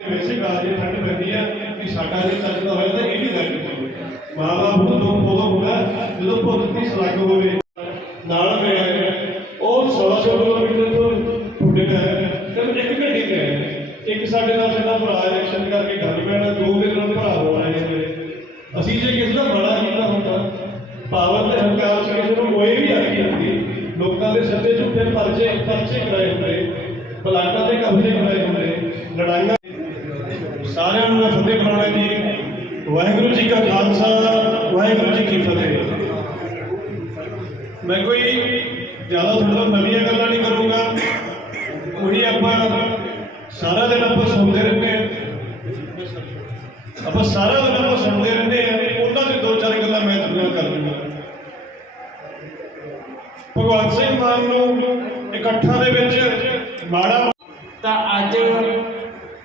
ਵੈਸੇ ਗੱਲ ਠੰਡ ਪੈਂਦੀ ਆ ਕਿ ਸਾਡਾ ਜੇ ਚੱਲਦਾ ਹੋਇਆ ਤਾਂ ਇਹ ਵੀ ਗੱਲ ਕਰੋ ਮਾਂ ਨੂੰ ਦੁੱਖ ਉਦੋਂ ਹੁੰਦਾ ਜਦੋਂ ਪੁੱਤ ਦੀ ਸਲੱਗ ਹੋਵੇ। ਨਾਲ ਪਿਆ ਹੈ, ਉਹ 100 ਕਿਲੋਮੀਟਰ ਤੋਂ ਤੁਹਾਡੇ ਹੈ ਤੇ ਇੱਕ ਘੰਟੇ ਤੇ ਇੱਕ ਸਾਡੇ ਨਾਲ ਸਾਡਾ ਭਰਾ ਇਲੈਕਸ਼ਨ ਕਰਕੇ ਗੱਲ ਪੈਣਾ ਦੋ ਮੇਰੇ ਨਾਲ ਭਰਾ ਹੋ ਆਏ ਅਸੀਂ ਜੇ ਕਿਸੇ ਦਾ ਬੜਾ ਕੀਤਾ ਹੁੰਦਾ ਪਾਵਰ ਤੇ ਹੰਕਾਰ ਚ ਕਿਸੇ ਨੂੰ ਕੋਈ ਵੀ ਆਖੀ ਹੁੰਦੀ। ਲੋਕਾਂ ਦੇ ਸੱਤੇ ਝੂਠੇ ਪਰਚੇ ਪਰਚੇ ਕਰਾਏ ਹੁੰਦੇ। ਬਲਾਕਾਂ ਦੇ ਕਬਜ਼ੇ ਕਰਾਏ ਹੁੰਦੇ। ਲੜਾਈਆਂ ਫਤਿਹ ਜੀ ਵਾਹਿਗੁਰੂ ਜੀ ਕਾ ਖਾਲਸਾ, ਵਾਹਿਗੁਰੂ ਜੀ ਕੀ ਫਤਿਹ। ਮੈਂ ਕੋਈ ਜ਼ਿਆਦਾ ਤੁਹਾਡੇ ਨਵੀਆਂ ਗੱਲਾਂ ਨਹੀਂ ਕਰੂੰਗਾ। ਉਹੀ ਆਪਾਂ ਸਾਰਾ ਦਿਨ ਆਪਾਂ ਸੁਣਦੇ ਰਹਿੰਦੇ ਹਾਂ। ਆਪਾਂ ਸਾਰਾ ਦਿਨ ਆਪਾਂ ਸੁਣਦੇ ਰਹਿੰਦੇ ਹਾਂ, ਉਹਨਾਂ ਚ ਦੋ ਚਾਰ ਗੱਲਾਂ ਮੈਂ ਤੁਹਾਡੇ ਕਰ ਦੂੰਗਾ ਭਗਵੰਤ ਸਿੰਘ ਮਾਨ ਨੂੰ ਇਕੱਠਾਂ ਦੇ ਵਿੱਚ ਮਾੜਾ ਤਾਂ ਅੱਜ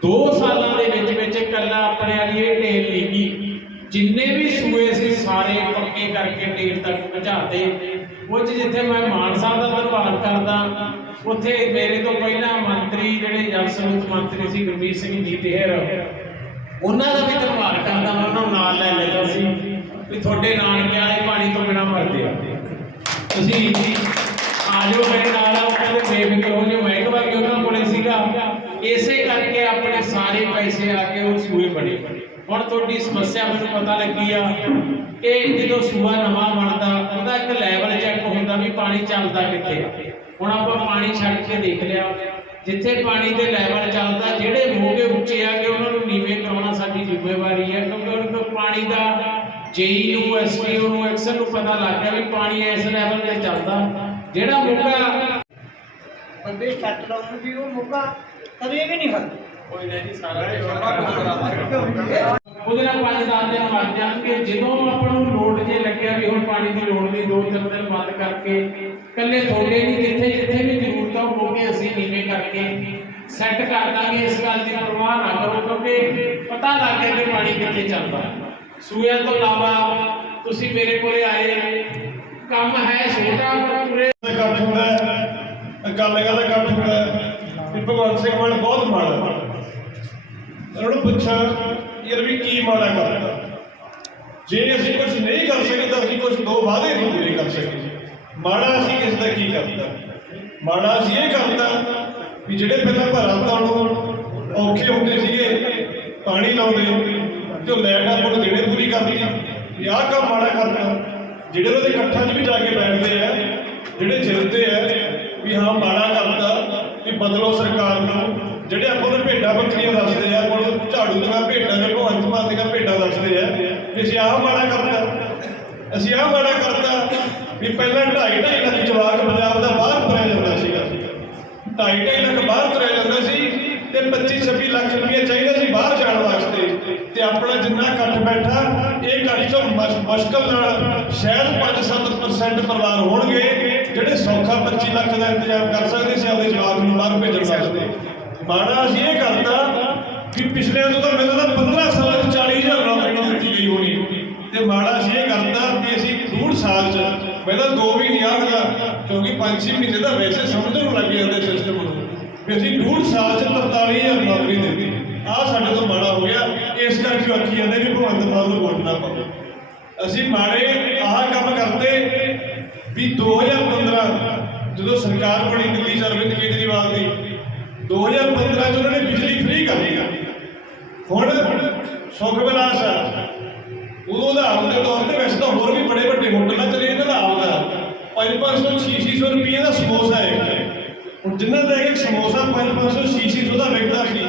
2 ਸਾਲਾਂ ਦੇ ਵਿੱਚ ਵਿੱਚ ਇਕੱਲਾ ਆਪਣੇ ਵਾਲੀ ਇਹ ਢੇਰ ਲਿਖੀ ਜਿੰਨੇ ਵੀ ਸੂਏ ਸੀ ਸਾਰੇ ਪੱਕੇ ਕਰਕੇ ਢੇਰ ਤੱਕ ਪਹੁੰਚਾਤੇ। ਉਹ ਜਿੱਥੇ ਮੈਂ ਮਾਨ ਸਾਹਿਬ ਦਾ ਧੰਨਵਾਦ ਕਰਦਾ, ਉੱਥੇ ਮੇਰੇ ਤੋਂ ਪਹਿਲਾਂ ਮੰਤਰੀ ਜਿਹੜੇ ਜਲ ਸਰੋਤ ਮੰਤਰੀ ਸੀ ਗੁਰਮੀਤ ਸਿੰਘ ਜੀ ਢੇਰ ਉਹਨਾਂ ਦਾ ਵੀ ਧੰਨਵਾਦ ਕਰਦਾ ਉਹਨਾਂ ਨੂੰ ਨਾਲ ਲੈ ਲੈਂਦਾ ਸੀ ਵੀ ਤੁਹਾਡੇ ਨਾਨਕੇ ਵਾਲੇ ਪਾਣੀ ਤੋਂ ਬਿਨਾ ਮਰਦੇ ਆ। ਤੁਸੀਂ ਆਜੋ ਮੇਰੇ ਨਾਲ ਆਓ ਕਹਿੰਦੇ ਦੇਖ ਕੇ ਜੋ ਮਹਿਕਮਾ ਕਿ ਉਹਨਾਂ ਕੋਲੇ ਸੀਗਾ। ਇਸੇ ਕਰਕੇ ਆਪਣੇ ਸਾਰੇ ਪੈਸੇ ਆ ਕੇ ਉਹ ਸੂਏ ਬਣੇ। ਹੁਣ ਤੁਹਾਡੀ ਸਮੱਸਿਆ ਮੈਨੂੰ ਪਤਾ ਲੱਗੀ ਆ ਕਿ ਜਦੋਂ ਸੂਆ ਨਵਾਂ ਬਣਦਾ, ਉਹਦਾ ਇੱਕ ਲੈਵਲ ਚੈੱਕ ਹੁੰਦਾ ਵੀ ਪਾਣੀ ਚੱਲਦਾ ਕਿੱਥੇ ਆ। ਹੁਣ ਆਪਾਂ ਪਾਣੀ ਛੱਡ ਕੇ ਦੇਖ ਲਿਆ, ਜਿੱਥੇ ਪਾਣੀ ਦੇ ਲੈਵਲ ਚੱਲਦਾ, ਜਿਹੜੇ ਮੋਗੇ ਉੱਚੇ ਆ ਕਿ ਉਹਨਾਂ ਨੂੰ ਨੀਵੇਂ ਕਰਾਉਣਾ ਸਾਡੀ ਜ਼ਿੰਮੇਵਾਰੀ ਹੈ ਕਿਉਂਕਿ ਉਹਨਾਂ ਨੂੰ ਪਾਣੀ ਦਾ ਜੇਈ ਨੂੰ ਐਸਪੀਓ ਨੂੰ ਐਕਸਲ ਨੂੰ ਪਤਾ ਲੱਗ ਗਿਆ ਵੀ ਪਾਣੀ ਇਸ ਲੈਵਲ ਤੇ ਚੱਲਦਾ। ਜਿਹੜਾ ਮੋਗਾ ਬੰਦੇ ਸੱਟ ਲਾਉਣ ਵੀ ਉਹ ਮੌਕਾ ਕਦੇ ਵੀ ਨਹੀਂ ਹੁੰਦਾ ਕੋਈ ਨਹੀਂ ਸਾਰਾ ਉਹਦੇ ਨਾਲ ਪੰਜ ਦਸ ਦਿਨ ਮਰ ਜਾਣਗੇ। ਜਦੋਂ ਆਪਾਂ ਨੂੰ ਲੋਡ ਜੇ ਲੱਗਿਆ ਵੀ ਹੁਣ ਪਾਣੀ ਦੀ ਲੋੜ ਨਹੀਂ ਦੋ ਤਿੰਨ ਦਿਨ ਬੰਦ ਕਰਕੇ ਕੱਲੇ ਥੋੜੇ ਨਹੀਂ ਜਿੱਥੇ ਜਿੱਥੇ ਵੀ ਜ਼ਰੂਰਤ ਆ ਉਹ ਮੌਕੇ ਅਸੀਂ ਨੀਵੇਂ ਕਰਕੇ ਸੈੱਟ ਕਰ ਦਾਂਗੇ। ਇਸ ਗੱਲ ਦੀ ਪਰਵਾਹ ਨਾ ਕਰੋ ਕਿਉਂਕਿ ਪਤਾ ਲੱਗ ਗਿਆ ਕਿ ਪਾਣੀ ਕਿੱਥੇ ਚੱਲਦਾ। ਸੂਇਆਂ ਤੋਂ ਇਲਾਵਾ ਤੁਸੀਂ ਮੇਰੇ ਕੋਲੇ ਆਏ ਕੰਮ ਹੈ ਛੋਟਾ ਪਰ ਪੂਰੇ ਦਾ ਇਕੱਠ ਹੁੰਦਾ ਗੱਲ ਗੱਲ ਇਕੱਠ ਹੁੰਦਾ ਵੀ ਭਗਵੰਤ ਸਿੰਘ ਮਾਨ ਬਹੁਤ ਮਾੜਾ ਹੈ। ਉਹਨਾਂ ਯਾਰ ਵੀ ਕੀ ਮਾੜਾ ਕਰਦਾ ਜੇ ਅਸੀਂ ਕੁਝ ਨਹੀਂ ਕਰ ਸਕੇ ਤਾਂ ਅਸੀਂ ਕੁਝ ਦੋ ਵਾਅਦੇ ਨਹੀਂ ਪੂਰੇ ਕਰ ਸਕੇ ਮਾੜਾ ਅਸੀਂ ਕਿਸ ਦਾ ਕੀ ਕਰਦਾ ਮਾੜਾ ਅਸੀਂ ਇਹ ਕਰਦਾ ਵੀ ਜਿਹੜੇ ਪਹਿਲਾਂ ਭਰਾਤਾਂ ਨੂੰ ਔਖੇ ਹੁੰਦੇ ਸੀਗੇ, ਪਾਣੀ ਲਾਉਂਦੇ ਜੋ ਲੈਟ ਆਪਾਂ ਨੂੰ ਦੇਣੇ ਪੂਰੀ ਕਰਦੀ ਵੀ ਆਹ ਕੰਮ ਮਾੜਾ ਕਰਦਾ ਜਿਹੜੇ ਉਹਦੇ ਇਕੱਠਾਂ 'ਚ ਵੀ ਜਾ ਕੇ ਬੈਠਦੇ ਆ, ਜਿਹੜੇ ਜਿਰਦੇ ਆ, ਵੀ ਹਾਂ ਮਾੜਾ ਕਰਦਾ ਬਦਲੋ ਸਰਕਾਰ ਨੂੰ। ਜਿਹੜੇ ਆਪਾਂ ਨੂੰ ਭੇਡਾਂ ਬੱਕਰੀਆਂ ਦੱਸਦੇ ਆ ਕੋਲ ਝਾੜੂ ਦੀਆਂ ਭੇਡਾਂ ਨੇ ਭਗਵੰਤ ਮਾਨ ਦੀਆਂ ਭੇਡਾਂ ਦੱਸਦੇ ਆ ਵੀ ਅਸੀਂ ਆਹ ਮਾੜਾ ਕਰਤਾ। ਅਸੀਂ ਆਹ ਮਾੜਾ ਕਰਤਾ ਵੀ ਪਹਿਲਾਂ 2.5 2.5 ਲੱਖ ਜਵਾਕ ਪੰਜਾਬ ਦਾ ਬਾਹਰ ਤੁਰਿਆ ਜਾਂਦਾ ਸੀਗਾ। 2.5 2.5 ਲੱਖ ਬਾਹਰ ਤੁਰਿਆ ਜਾਂਦਾ ਸੀ ਤੇ 25 26 ਲੱਖ ਰੁਪਏ ਚਾਹੀਦਾ ਸੀ ਬਾਹਰ ਜਾਣ ਵਾਸਤੇ। ਤੇ ਆਪਣਾ ਜਿੰਨਾ ਇਕੱਠ ਬੈਠਾ, ਇਹ ਇਕੱਠ ਚੋਂ ਮਸ਼- ਮੁਸ਼ਕਲ ਨਾਲ ਸ਼ਾਇਦ 5-7% ਪਰਿਵਾਰ ਹੋਣਗੇ। ਜਿਹੜੇ ਸੌਖਾ 25 ਲੱਖ ਦਾ ਇੰਤਜ਼ਾਮ ਕਰ ਸਕਦੇ ਸੀ ਆਪਦੇ ਜਵਾਕ ਨੂੰ ਬਾਹਰ ਭੇਜਣ ਵਾਸਤੇ। ਮਾੜਾ ਅਸੀਂ ਇਹ ਕਰਤਾ ਕਿ ਪਿਛਲੇ ਤੋਂ ਤਾਂ ਮੈਨੂੰ ਤਾਂ 15 ਸਾਲਾਂ ਚ 40000 ਨੌਕਰੀ ਨਹੀਂ ਦਿੱਤੀ ਗਈ ਹੋਣੀ। ਤੇ ਮਾੜਾ ਅਸੀਂ ਇਹ ਕਰਤਾ ਕਿ ਅਸੀਂ ਡੂਢ ਸਾਲ ਚ ਮੈਂ ਤਾਂ ਦੋ ਵੀ ਨਹੀਂ ਆਖਦਾ ਕਿਉਂਕਿ 5-6 ਮਹੀਨੇ ਦਾ ਵੈਸੇ ਸਮਝਣ ਨੂੰ ਲੱਗ ਜਾਂਦੇ ਸਿਸਟਮ ਨੂੰ। ਵੀ ਅਸੀਂ ਡੂਢ ਸਾਲ ਚ 43000 ਨੌਕਰੀ ਦਿੱਤੀ। ਆਹ ਸਾਡੇ ਤੋਂ ਮਾੜਾ ਹੋ ਗਿਆ। ਇਸ ਕਰਕੇ ਆਖੀ ਜਾਂਦੇ ਵੀ ਭਗਵੰਤ ਮਾਨ ਨੂੰ ਵੋਟ ਨਾ ਪਾਓ। ਅਸੀਂ ਮਾੜੇ ਆਹ ਕੰਮ ਕਰਤੇ ਵੀ 2015 ਜਦੋਂ ਸਰਕਾਰ ਬਣੀ ਦਿੱਲੀ ਚ ਅਰਵਿੰਦ ਕੇਜਰੀਵਾਲ ਦੀ 2015 ਚ ਉਹਨਾਂ ਨੇ ਬਿਜਲੀ ਫ੍ਰੀ ਕਰ ਦਿੱਤੀ। ਹੁਣ ਸੁਖ ਵਿਲਾਸ ਆ। ਉਦੋਂ ਦਾ ਆਪਦੇ ਤੌਰ ਤੇ ਵੈਸੇ ਤਾਂ ਹੋਰ ਵੀ ਬੜੇ ਵੱਡੇ ਹੋਟਲਾਂ ਚਲੇ ਇਹਨਾਂ ਦਾ ਆਪਦਾ 5-500 600 ਰੁਪਏ ਦਾ ਸਮੋਸਾ ਹੈ। ਹੁਣ ਜਿੰਨਾ ਦਾ ਇੱਕ ਸਮੋਸਾ 5-500 600 ਦਾ ਵਿਕਦਾ ਸੀ,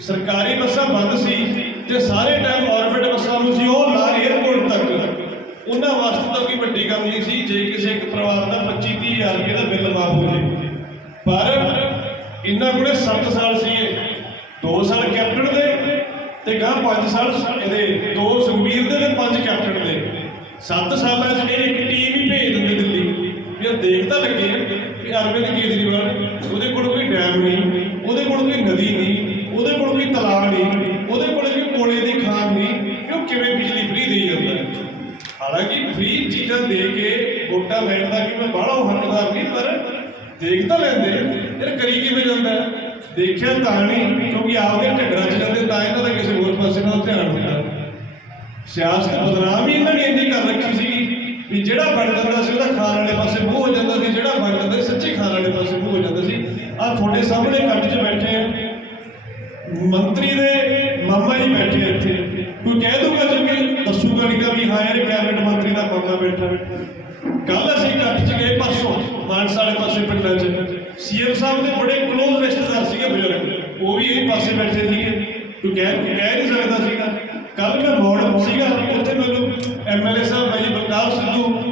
ਸਰਕਾਰੀ ਬੱਸਾਂ ਬੰਦ ਸੀ ਤੇ ਸਾਰੇ ਟਾਈਮ ਆਰਬਿਟ ਬੱਸਾਂ ਨੂੰ ਸੀ, ਉਹ ਲਾ 에어ਪੋਰਟ ਤੱਕ ਉਹਨਾਂ ਵਾਸਤੇ ਤਾਂ ਕੋਈ ਵੱਡੀ ਗੱਲ ਨਹੀਂ ਸੀ ਜੇ ਕਿਸੇ ਇੱਕ ਪਰਿਵਾਰ ਦਾ 25 ਹਜ਼ਾਰ ਰੁਪਏ ਦਾ ਬਿੱਲ ਮਾਫ ਹੋ ਜੇ। ਪਰ ਇਹਨਾਂ ਕੋਲੇ 7 ਸਾਲ ਸੀਗੇ। 2 ਸਾਲ ਕੈਪਟਨ ਦੇ ਤੇ ਗਾਂ 5 ਸਾਲ ਇਹਦੇ, ਦੋ ਸੁਖਬੀਰ ਦੇ ਤੇ 5 ਕੈਪਟਨ ਦੇ। 7 ਸਾਲਾਂ 'ਚ ਇਹ ਇੱਕ ਟੀਮ ਹੀ ਭੇਜ ਦਿੰਦੇ ਦਿੱਲੀ। ਵੀ ਇਹ ਦੇਖ ਲੱਗੇ ਕਿ ਅਰਵਿੰਦ ਕੇਜਰੀਵਾਲ, ਉਹਦੇ ਕੋਲ ਕੋਈ ਡੈਮ ਨਹੀਂ, ਉਹਦੇ ਕੋਲ ਕੋਈ ਨਦੀ ਨਹੀਂ, ਉਹਦੇ ਕੋਲ ਕੋਈ ਤਲਾਬ ਨਹੀਂ, ਉਹਦੇ ਕੋਲ ਕੋਈ ਕੋਲੇ ਦੀ ਖਾਨ ਨਹੀਂ ਕਿ ਉਹ ਕਿਵੇਂ ਬਿਜਲੀ ਫ੍ਰੀ ਦੇਈ ਜਾਂਦਾ। ਹਾਲਾਂਕਿ ਫ੍ਰੀ ਚੀਜ਼ਾਂ ਦੇ ਕੇ ਵੋਟਾਂ ਲੈਣ ਦਾ ਕਿ ਮੈਂ ਬਾਹਲਾ ਹੱਕਦਾਰ ਨਹੀਂ, ਪਰ ਦੇਖ ਤਾਂ ਲੈਂਦੇ ਯਾਰ ਕਰੀ ਕਿਵੇਂ ਜਾਂਦਾ? ਦੇਖਿਆ ਤਾਂ ਨਹੀਂ, ਕਿਉਂਕਿ ਆਪਦੇ ਢਿੱਡਾਂ 'ਚ ਪਾਸੇ ਨਾਲ ਧਿਆਨ ਹੁੰਦਾ। ਸਿਆਸਤ ਬਦਨਾਮ ਹੀ ਇਹਨਾਂ ਨੇ ਇੰਨੀ ਕਰ ਰੱਖੀ ਸੀ ਵੀ ਜਿਹੜਾ ਬਣ ਜਾਂਦਾ ਸੀ, ਉਹਦਾ ਖਾਣ ਵਾਲੇ ਪਾਸੇ ਮੂੰਹ ਹੋ ਜਾਂਦਾ ਸੀ, ਜਿਹੜਾ ਬਣ ਜਾਂਦਾ ਸੀ, ਸੱਚੀ ਖਾਣ ਵਾਲੇ ਪਾਸੇ ਮੂੰਹ ਹੋ ਜਾਂਦਾ ਸੀ। ਆ ਤੁਹਾਡੇ ਸਾਹਮਣੇ ਕੱਟ 'ਚ ਬੈਠੇ ਮੰਤਰੀ ਦਾ ਬੈਠਾ। ਕੱਲ ਅਸੀਂ ਕੱਟ 'ਚ ਗਏ ਪਰਸੋਂ, ਮਾਨਸਾ ਵਾਲੇ ਪਾਸੇ ਪਿੰਡਾਂ 'ਚ। ਸੀਐਮ ਸਾਹਿਬ ਦੇ ਬੜੇ ਕਲੋਜ਼ ਰਿਸ਼ਤੇਦਾਰ ਸੀਗੇ ਬਜ਼ੁਰਗ। ਉਹ ਵੀ ਇਹ ਪਾਸੇ ਬੈਠੇ ਸੀਗੇ। ਕੋਈ ਕਹਿ ਕਹਿ ਨਹੀਂ ਸਕਦਾ ਸੀਗਾ। ਕੱਲ ਮੈਂ ਮੋੜ ਸੀਗਾ, ਉੱਥੇ ਮੈਨੂੰ ਐਮਐਲਏ ਸਾਹਿਬ ਭਾਈ ਬਲਕਾਰ ਸਿੱਧੂ